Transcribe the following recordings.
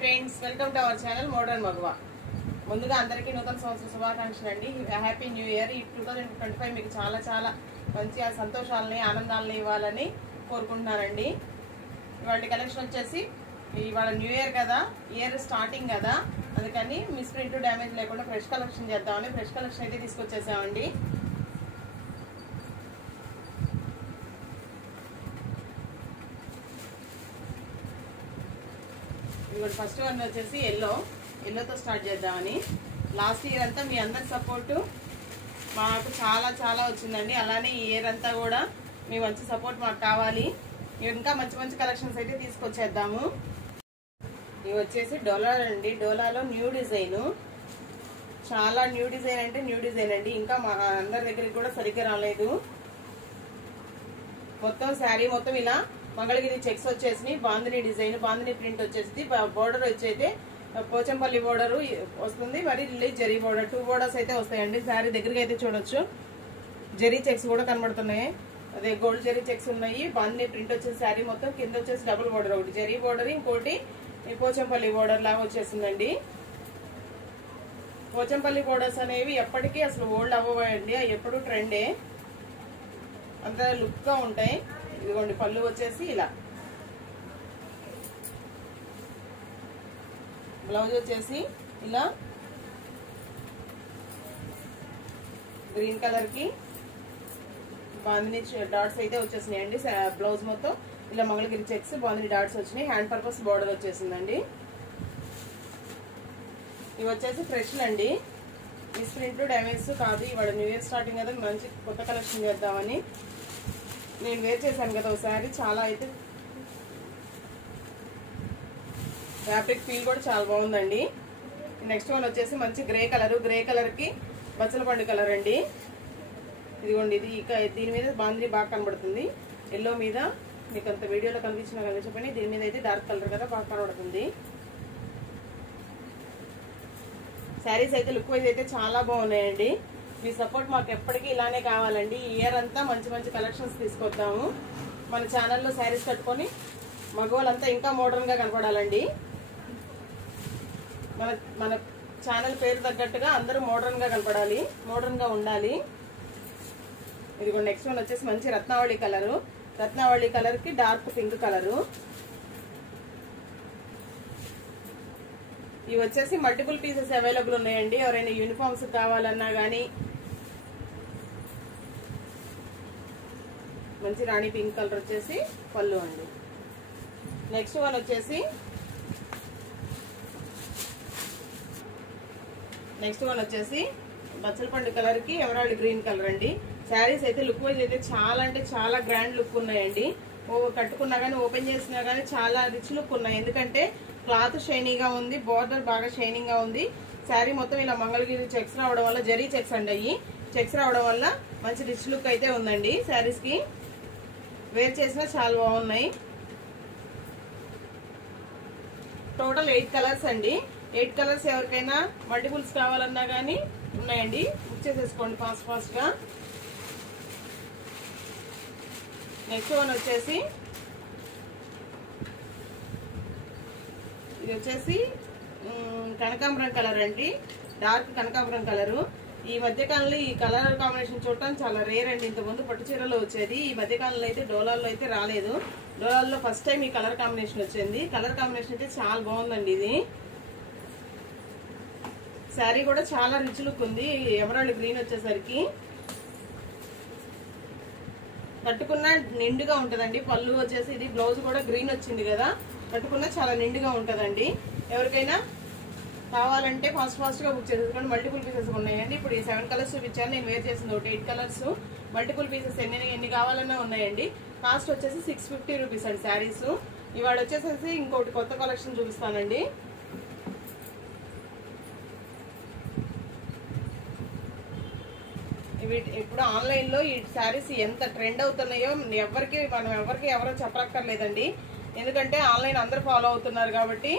Friends, welcome to our channel modern మగువా. ముందుగా అందరికీ నూతన సంవత్సర శుభాకాంక్షలు అండి. Happy new year. ఈ 2025 మీకు చాలా చాలా మంచి సంతోషాలని ఆనందాలని ఇవ్వాలని కోరుకుంటున్నానండి. ఇవాళ కలెక్షన్ వచ్చేసి ఇవాళ న్యూ ఇయర్ కదా, ఇయర్ స్టార్టింగ్ కదా, అందుకని మిస్ ప్రింట్ డ్యామేజ్ లేకుండా ఫ్రెష్ కలెక్షన్ చేద్దామని ఫ్రెష్ కలెక్షన్ అయితే తీసుకొచ్చేసామండి. ఫస్ట్ వన్ వచ్చేసి ఎల్లోతో స్టార్ట్ చేద్దామని. లాస్ట్ ఇయర్ అంతా మీ అందరి సపోర్టు మాకు చాలా చాలా వచ్చిందండి. అలానే ఈ ఇయర్ అంతా కూడా మీ మంచి సపోర్ట్ మాకు కావాలి. ఇంకా మంచి మంచి కలెక్షన్స్ అయితే తీసుకొచ్చేద్దాము. ఇవి వచ్చేసి డోలా అండి. డోలాలో న్యూ డిజైన్, చాలా న్యూ డిజైన్ అంటే న్యూ డిజైన్ అండి. ఇంకా మా అందరి దగ్గరికి కూడా సరిగ్గా రాలేదు. మొత్తం శారీ మొత్తం ఇలా మంగళగిరి చెక్స్ వచ్చేసి బాందిని డిజైన్, బాందిని ప్రింట్ వచ్చేసి బోర్డర్ వచ్చైతే పోచంపల్లి బోర్డర్ వస్తుంది, మరి జరీ బోర్డర్ 2 బోర్డర్స్ అయితే వస్తాయండి. శారీ దగ్గరికి అయితే చూడొచ్చు. జరీ చెక్స్ కూడా కనబడుతున్నాయి, అదే గోల్డ్ జరీ చెక్స్ ఉన్నాయి. బాందిని ప్రింట్ వచ్చేసి శారీ మొత్తం కింద వచ్చేసి డబుల్ బోర్డర్, ఒకటి జరీ బోర్డర్, ఇంకోటి పోచంపల్లి బోర్డర్ లాగా వచ్చేసిందండి. పోచంపల్లి బోర్డర్స్ అనేవి ఎప్పటికీ అసలు ఓల్డ్ అవ్వండి, అవి ఎప్పుడు ట్రెండే, అంత లుక్ గా ఉంటాయి. ఇదిగోండి పళ్ళు వచ్చేసి ఇలా, బ్లౌజ్ వచ్చేసి ఇలా గ్రీన్ కలర్ కి బాందిని డాట్స్ అయితే వచ్చేసినాయండి. బ్లౌజ్ మొత్తం ఇలా మంగళగిరి చెక్స్ బాందిని డాట్స్ వచ్చినాయి. హ్యాండ్ పర్పస్ బోర్డర్ వచ్చేసిందండి. ఇవి వచ్చేసి ఫ్రెష్ అండి, మిస్ ప్రింట్ డ్యామేజ్ కాదు. ఇవాళ న్యూ ఇయర్ స్టార్టింగ్ కదా, మంచి కొత్త కలెక్షన్ చేద్దామని నేను వేర్ చేశాను కదా ఒకసారి. చాలా అయితే ఫ్యాబ్రిక్ ఫీల్ కూడా చాలా బాగుందండి. నెక్స్ట్ వన్ వచ్చేసి మంచి గ్రే కలర్, గ్రే కలర్ కి బచ్చల పండు కలర్ అండి. ఇదిగోండి, ఇది ఇక దీని మీద బాందిని బాగా కనబడుతుంది. ఎల్లో మీద మీకు అంత వీడియోలో కనిపించిన కనిపించకపోయినా దీని మీద అయితే డార్క్ కలర్ కదా బాగా కనబడుతుంది. శారీస్ అయితే లుక్ వైజ్ అయితే చాలా బాగున్నాయండి. మీ సపోర్ట్ మాకు ఎప్పటికీ ఇలానే కావాలండి. ఈ ఇయర్ అంతా మంచి మంచి కలెక్షన్స్ తీసుకొద్దాము. మన ఛానల్లో శారీస్ కట్టుకొని మగవాళ్ళంతా ఇంకా మోడర్న్ గా కనపడాలండి. మన ఛానల్ పేరు తగ్గట్టుగా అందరూ మోడర్న్ గా కనపడాలి, మోడర్న్ గా ఉండాలి. ఇదిగో నెక్స్ట్ వన్ వచ్చేసి మంచి రత్నావళి కలరు, రత్నావళి కలర్ కి డార్క్ పింక్ కలరు. ఇవి వచ్చేసి మల్టిపుల్ పీసెస్ అవైలబుల్ ఉన్నాయండి. ఎవరైనా యూనిఫామ్స్ కావాలన్నా గానీ. మంచి రాణి పింక్ కలర్ వచ్చేసి పళ్ళు అండి. నెక్స్ట్ వన్ వచ్చేసి బచ్చలపండు కలర్ కి ఎమరాల్డ్ గ్రీన్ కలర్ అండి. శారీస్ అయితే లుక్ వైజ్ అయితే చాలా అంటే చాలా గ్రాండ్ లుక్ ఉన్నాయండి. కట్టుకున్నా గానీ ఓపెన్ చేసినా గానీ చాలా రిచ్ లుక్ ఉన్నాయి. ఎందుకంటే క్లాత్ షైనీగా ఉంది, బోర్డర్ బాగా షైనింగ్ గా ఉంది. శారీ మొత్తం ఇలా మంగళగిరి చెక్స్ రావడం వల్ల, జరీ చెక్స్ అండి, అయ్యి చెక్స్ రావడం వల్ల మంచి రిచ్ లుక్ అయితే ఉందండి. శారీస్ కి వేర్ చేసినా చాలా బాగున్నాయి. టోటల్ 8 కలర్స్ అండి. 8 కలర్స్ ఎవరికైనా మల్టిపుల్స్ కావాలన్నా గానీ ఉన్నాయండి, బుక్ చేసేసుకోండి ఫాస్ట్ గా. నెక్స్ట్ వన్ వచ్చేసి ఇది వచ్చేసి కనకాంబరం కలర్ అండి, డార్క్ కనకాంబరం కలరు. ఈ మధ్యకాలంలో ఈ కలర్ కాంబినేషన్ చూడటం చాలా రేర్ అండి. ఇంతకుముందు పట్టు చీరలో వచ్చేది, ఈ మధ్యకాలంలో అయితే డోలాల్లో అయితే రాలేదు. డోలాల్లో ఫస్ట్ టైం ఈ కలర్ కాంబినేషన్ వచ్చింది. కలర్ కాంబినేషన్ అయితే చాలా బాగుందండి. ఇది శారీ కూడా చాలా రిచ్ లుక్ ఉంది. ఎమరాల్డ్ గ్రీన్ వచ్చేసరికి కట్టుకున్న నిండుగా ఉంటదండి. పళ్ళు వచ్చేసి ఇది, బ్లౌజ్ కూడా గ్రీన్ వచ్చింది కదా, కట్టుకున్న చాలా నిండుగా ఉంటదండి. ఎవరికైనా కావాలంటే ఫాస్ట్ గా బుక్ చేసేసుకోండి. మల్టిపుల్ పీసెస్ ఉన్నాయండి. ఇప్పుడు ఈ 7 కలర్స్ చూపించాను, నేను వేర్ చేసింది ఒకటి 8 కలర్స్. మల్టిపుల్ పీసెస్ ఎన్ని కావాలన్నా ఉన్నాయండి. కాస్ట్ వచ్చేసి 650 రూపీస్ అండి శారీస్. ఇవాళ వచ్చేసేసి ఇంకోటి కొత్త కలెక్షన్ చూపిస్తానండి. ఇప్పుడు ఆన్లైన్ లో ఈ శారీస్ ఎంత ట్రెండ్ అవుతున్నాయో ఎవరో చెప్పక్కర్లేదండి. ఎందుకంటే ఆన్లైన్ అందరు ఫాలో అవుతున్నారు కాబట్టి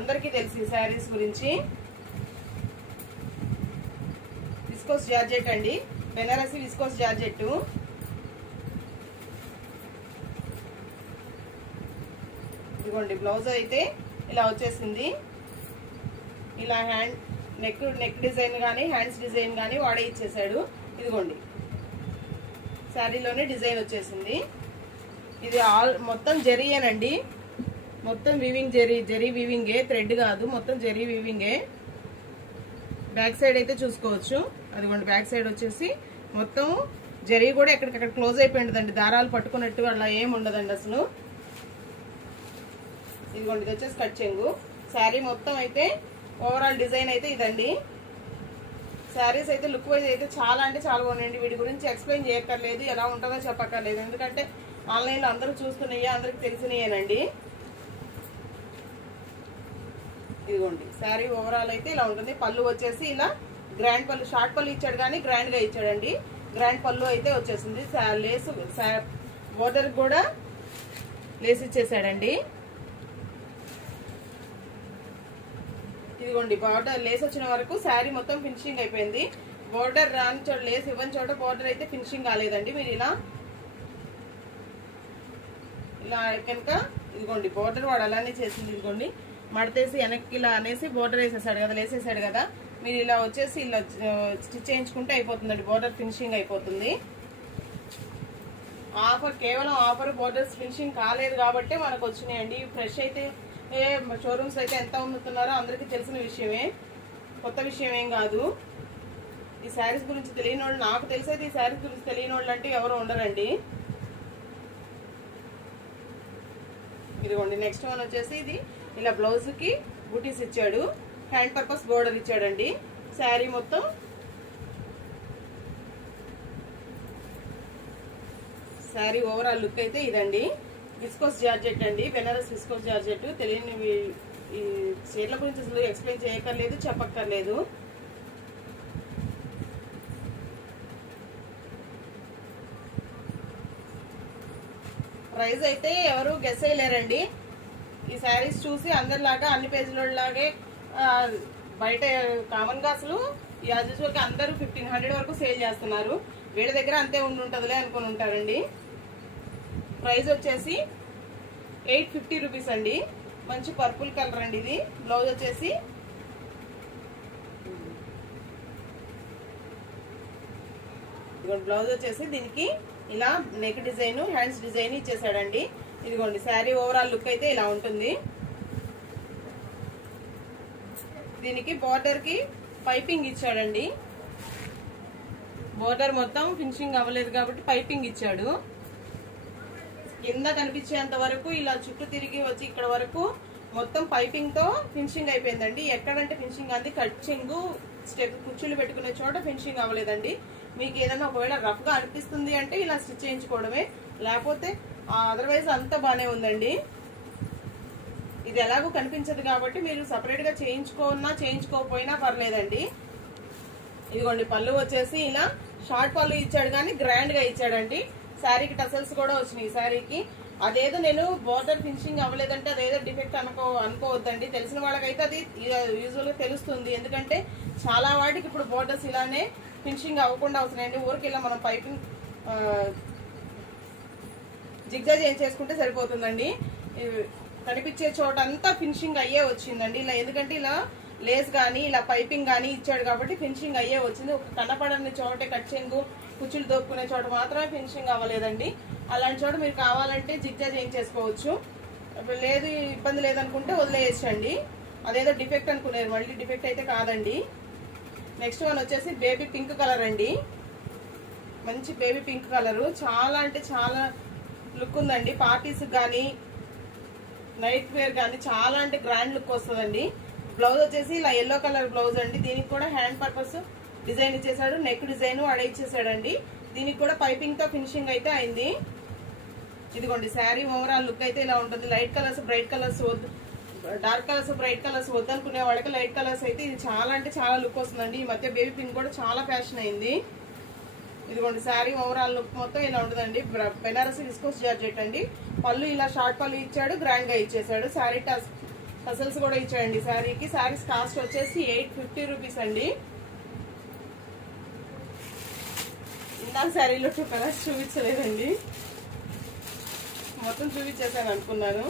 అందరికీ తెలుసు ఈ శారీస్ గురించి. విస్కోస్ జార్జెట్ అండి, బెనారసి విస్కోస్ జార్జెట్. ఇదిగోండి బ్లౌజ్ అయితే ఇలా వచ్చేసింది. ఇలా హ్యాండ్ నెక్ డిజైన్ కానీ హ్యాండ్స్ డిజైన్ కానీ వాడే ఇచ్చేసాడు. ఇదిగోండి శారీలోనే డిజైన్ వచ్చేసింది. ఇది మొత్తం జరీయేనండి, మొత్తం వీవింగ్ జరీ వీవింగే, థ్రెడ్ కాదు, మొత్తం జరీ వీవింగే. బ్యాక్ సైడ్ అయితే చూసుకోవచ్చు. అదిగోండి బ్యాక్ సైడ్ వచ్చేసి మొత్తం జరీ కూడా ఎక్కడికక్కడ క్లోజ్ అయిపోయిందండి, దారాలు పట్టుకున్నట్టు అలా ఏం ఉండదండి అసలు. ఇదిగోండి ఇది వచ్చేసి కట్ చెంగు. శారీ మొత్తం అయితే ఓవరాల్ డిజైన్ అయితే ఇదండి. శారీస్ అయితే లుక్ వైజ్ అయితే చాలా అంటే చాలా బాగున్నాయండి. వీటి గురించి ఎక్స్ప్లెయిన్ చేయక్కర్లేదు, ఎలా ఉంటుందో చెప్పక్కర్లేదు, ఎందుకంటే ఆన్లైన్లో అందరూ చూస్తున్నాయి, అందరికి తెలిసినయేనండి. ఇదిగోండి శారీ ఓవరాల్ అయితే ఇలా ఉంటుంది. పళ్ళు వచ్చేసి ఇలా గ్రాండ్ పళ్ళు, షార్ట్ పళ్ళు ఇచ్చాడు కానీ గ్రాండ్ గా ఇచ్చాడండి. గ్రాండ్ పళ్ళు అయితే వచ్చేసింది. లేస్ బోర్డర్ కూడా లేస్ ఇచ్చేసాడండి. ఇదిగోండి బార్డర్ లేస్ వచ్చిన వరకు శారీ మొత్తం ఫినిషింగ్ అయిపోయింది. బోర్డర్ రాని చోట, లేస్ ఇవ్వని చోట బోర్డర్ అయితే ఫినిషింగ్ కాలేదండి. మీరు ఇలా కనుక ఇదిగోండి బోర్డర్ వాడు అలానే చేసింది. ఇదిగోండి మడతేసి వెనక్కి ఇలా అనేసి బోర్డర్ వేసేసాడు కదా, లేసేసాడు కదా. మీరు ఇలా వచ్చేసి ఇలా స్టిచ్ చేయించుకుంటే అయిపోతుందండి, బోర్డర్ ఫినిషింగ్ అయిపోతుంది. ఆఫర్ కేవలం ఆఫర్ బోర్డర్స్ ఫినిషింగ్ కాలేదు కాబట్టి మనకు వచ్చినాయండి. ఫ్రెష్ అయితే షోరూమ్స్ అయితే ఎంత అమ్ముతున్నారో అందరికీ తెలిసిన విషయమే, కొత్త విషయం ఏం కాదు. ఈ శారీస్ గురించి తెలియని వాళ్ళు, నాకు తెలిసైతే ఈ శారీస్ గురించి తెలియని వాళ్ళు అంటే ఎవరు ఉండరండి. ఇదిగోండి నెక్స్ట్ వన్ వచ్చేసి ఇది ఇలా బ్లౌజ్ కి బూటీస్ ఇచ్చాడు, హ్యాండ్ పర్పస్ బోర్డర్ ఇచ్చాడండి. శారీ మొత్తం శారీ ఓవరాల్ లుక్ అయితే ఇదండి. విస్కోస్ జార్జెట్ అండి, బెనారస్ విస్కోస్ జార్జెట్. తెలియని ఈ చీరల గురించి అసలు ఎక్స్ప్లెయిన్ చేయక్కర్లేదు, చెప్పక్కర్లేదు. ప్రైస్ అయితే ఎవరు గెస్ అయ్యలేరండి. ఈ శారీస్ చూసి అందరిలాగా అన్ని పేజీలలాగే బయట కామన్ గా అసలు యాజ్ యూజువల్ గా అందరూ 1500 వరకు సేల్ చేస్తున్నారు. వీళ్ళ దగ్గర అంతే ఉంటుందిలే అనుకుని ఉంటారండి. ప్రైస్ వచ్చేసి 850 రూపీస్ అండి. మంచి పర్పుల్ కలర్ అండి ఇది. బ్లౌజ్ వచ్చేసి బ్లౌజ్ వచ్చేసి దీనికి ఇలా నెక్ డిజైన్, హ్యాండ్స్ డిజైన్ ఇచ్చేసాడండి. ఇదిగోండి శారీ ఓవరాల్ లుక్ అయితే ఇలా ఉంటుంది. దీనికి బోర్డర్ కి పైపింగ్ ఇచ్చాడండి. బోర్డర్ మొత్తం ఫినిషింగ్ అవ్వలేదు కాబట్టి పైపింగ్ ఇచ్చాడు. కింద కనిపించేంత వరకు ఇలా చుట్టూ తిరిగి వచ్చి ఇక్కడ వరకు మొత్తం పైపింగ్ తో ఫినిషింగ్ అయిపోయిందండి. ఎక్కడంటే ఫినిషింగ్ అంది కట్ చెంగు స్టెప్ కుచ్చులు పెట్టుకునే చోట ఫినిషింగ్ అవ్వలేదండి. మీకు ఏదైనా ఒకవేళ రఫ్ గా అనిపిస్తుంది అంటే ఇలా స్టిచ్ చేయించుకోవడమే, లేకపోతే అదర్వైజ్ అంతా బానే ఉందండి. ఇది ఎలాగో కనిపించదు కాబట్టి మీరు సపరేట్ గా చేయించుకోకపోయినా పర్లేదండి. ఇదిగోండి పళ్ళు వచ్చేసి ఇలా షార్ట్ పళ్ళు ఇచ్చాడు కానీ గ్రాండ్ గా ఇచ్చాడండి. శారీకి టసల్స్ కూడా వచ్చినాయి. శారీకి అదేదో నేను బోర్డర్ ఫినిషింగ్ అవ్వలేదంటే అదేదో డిఫెక్ట్ అనుకోవద్దండి. తెలిసిన వాళ్ళకైతే అది యూజువల్ గా తెలుస్తుంది. ఎందుకంటే చాలా వాటికి ఇప్పుడు బోర్డర్స్ ఇలానే ఫినిషింగ్ అవ్వకుండా అవుతున్నాయండి. ఊరికి ఇలా మనం పైపింగ్ జిగ్జా చేసుకుంటే సరిపోతుందండి. కనిపించే చోట అంతా ఫినిషింగ్ అయ్యే వచ్చిందండి. ఇలా ఎందుకంటే ఇలా లేస్ గానీ ఇలా పైపింగ్ గానీ ఇచ్చాడు కాబట్టి ఫినిషింగ్ అయ్యే వచ్చింది. ఒక కనపడని చోటే కట్ చెంగు కుచ్చులు దోపుకునే చోట మాత్రమే ఫినిషింగ్ అవ్వలేదండి. అలాంటి చోట మీరు కావాలంటే జిగ్జా చేయించేసుకోవచ్చు. లేదు ఇబ్బంది లేదనుకుంటే వదిలేయచ్చండి. అదేదో డిఫెక్ట్ అనుకునేది, మళ్ళీ డిఫెక్ట్ అయితే కాదండి. నెక్స్ట్ వన్ వచ్చేసి బేబీ పింక్ కలర్ అండి. మంచి బేబీ పింక్ కలర్, చాలా అంటే చాలా లుక్ ఉందండి. పార్టీస్ కానీ నైట్ వేర్ కానీ చాలా అంటే గ్రాండ్ లుక్ వస్తుందండి. బ్లౌజ్ వచ్చేసి ఇలా ఎల్లో కలర్ బ్లౌజ్ అండి. దీనికి కూడా హ్యాండ్ పర్పస్ డిజైన్ ఇచ్చేసాడు, నెక్ డిజైన్ అడే ఇచ్చేసాడండి. దీనికి కూడా పైపింగ్ తో ఫినిషింగ్ అయితే అయింది. ఇదిగోండి శారీ ఓవరాల్ లుక్ అయితే ఇలా ఉంటుంది. లైట్ కలర్స్ బ్రైట్ కలర్స్ వద్దు, డార్క్ కలర్స్ బ్రైట్ కలర్స్ వద్దనుకునే వాళ్ళకి లైట్ కలర్స్ అయితే ఇది చాలా అంటే చాలా లుక్ వస్తుందండి. ఈ మధ్య బేబీ పింక్ కూడా చాలా ఫ్యాషన్ అయింది. ఇదిగోండి శారీ ఓవరాల్ లుక్ మొత్తం ఇలా ఉంటుందండి. బెనారసి విస్కోస్ జార్జెట్ అండి. పళ్ళు ఇలా షార్ట్ పళ్ళు ఇచ్చాడు, గ్రాండ్ గా ఇచ్చేసాడు. శారీ టసల్స్ కూడా ఇచ్చాడండి శారీకి. శారీస్ కాస్ట్ వచ్చేసి 850 రూపీస్ అండి. ఇందాక శారీలో 2 కలర్స్ చూపించలేదండి, మొత్తం చూపించేసాను అనుకున్నాను.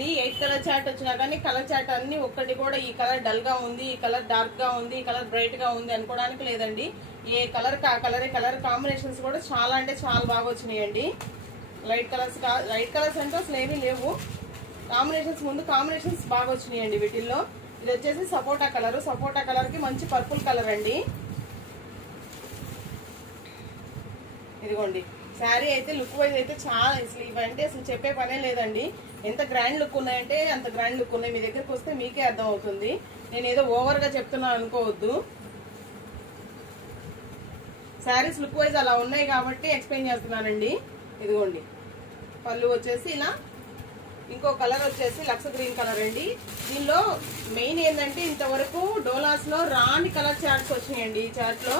ఇది 8 కలర్ చార్ట్ వచ్చినా కానీ కలర్ చార్ట్ అన్ని ఒక్కటి కూడా ఈ కలర్ డల్ గా ఉంది, ఈ కలర్ డార్క్ గా ఉంది, ఈ కలర్ బ్రైట్ గా ఉంది అనుకోవడానికి లేదండి. ఏ కలర్ కా కలర్ కాంబినేషన్స్ కూడా చాలా అంటే చాలా బాగా వచ్చినాయండి. లైట్ కలర్స్ అంటే అసలు ఏమీ లేవు. కాంబినేషన్స్ ముందు కాంబినేషన్స్ బాగా వచ్చినాయండి వీటిల్లో. ఇది వచ్చేసి సపోటా కలర్ కి మంచి పర్పుల్ కలర్ అండి. ఇదిగోండి శారీ అయితే లుక్ వైజ్ అయితే చాలా, అసలు ఇవంటే అసలు చెప్పే పనే లేదండి. ఎంత గ్రాండ్ లుక్ ఉన్నాయంటే అంత గ్రాండ్ లుక్ ఉన్నాయి. మీ దగ్గరకు వస్తే మీకే అర్థం అవుతుంది. నేను ఏదో ఓవర్ గా చెప్తున్నాను అనుకోవద్దు. శారీస్ లుక్ వైజ్ అలా ఉన్నాయి కాబట్టి ఎక్స్ప్లెయిన్ చేస్తున్నానండి. ఇదిగోండి పళ్ళు వచ్చేసి ఇలా, ఇంకో కలర్ వచ్చేసి లక్స్ గ్రీన్ కలర్ అండి. దీనిలో మెయిన్ ఏంటంటే ఇంతవరకు డోలాస్ లో రాని కలర్ చార్ట్స్ వచ్చినాయండి. ఈ చార్ట్ లో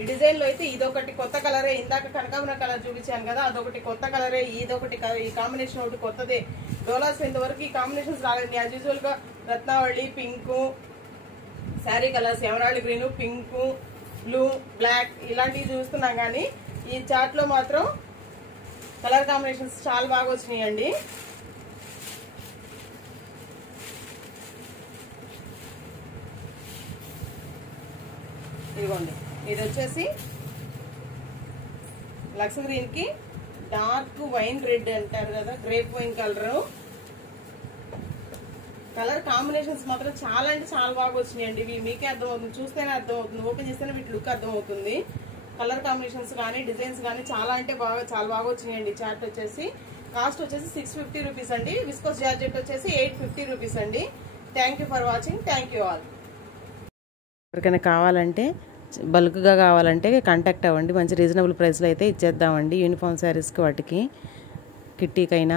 ఈ డిజైన్ లో అయితే ఇదొకటి కొత్త కలరే. ఇందాక కనకాంబర కలర్ చూపించాను కదా, అదొకటి కొత్త కలరే. ఇదొకటి ఈ కాంబినేషన్ ఒకటి కొత్తదే. డోలాస్ ఇంతవరకు ఈ కాంబినేషన్స్ రాలేదు. యాజ్ యూజువల్ గా Ratnavali pink sari colours, emerald green, pink, blue, black ఇలాంటివి చూస్తున్నాం కానీ ఈ చార్ట్ లో మాత్రం కలర్ కాంబినేషన్స్ చాలా బాగా వచ్చినాయండి. ఇదిగోండి ఇది వచ్చేసి లక్స్ గ్రీన్ కి డార్క్ వైన్ రెడ్ అంటారు కదా, గ్రేప్ వైన్ కలర్ కాంబినేషన్స్ మాత్రం చాలా అంటే చాలా బాగా వచ్చినాయండి. ఇవి మీకే అర్థం అవుతుంది, చూస్తేనే అర్థం అవుతుంది, ఓపెన్ చేస్తేనే వీటి లుక్ అర్థం అవుతుంది. కలర్ కాంబినేషన్స్ కానీ డిజైన్స్ కానీ చాలా అంటే చాలా బాగా వచ్చినాయండి. చార్ట్ వచ్చేసి కాస్ట్ వచ్చేసి 650 రూపీస్ అండి. విస్కోస్ జార్జెట్ వచ్చేసి 850 రూపీస్ అండి. Thank you for watching. Thank you all. ఎవరికైనా కావాలంటే బల్క్గా కావాలంటే కాంటాక్ట్ అవ్వండి. మంచి రీజనబుల్ ప్రైస్లో అయితే ఇచ్చేద్దామండి. యూనిఫామ్ శారీస్కి వాటికి కిట్టీకైనా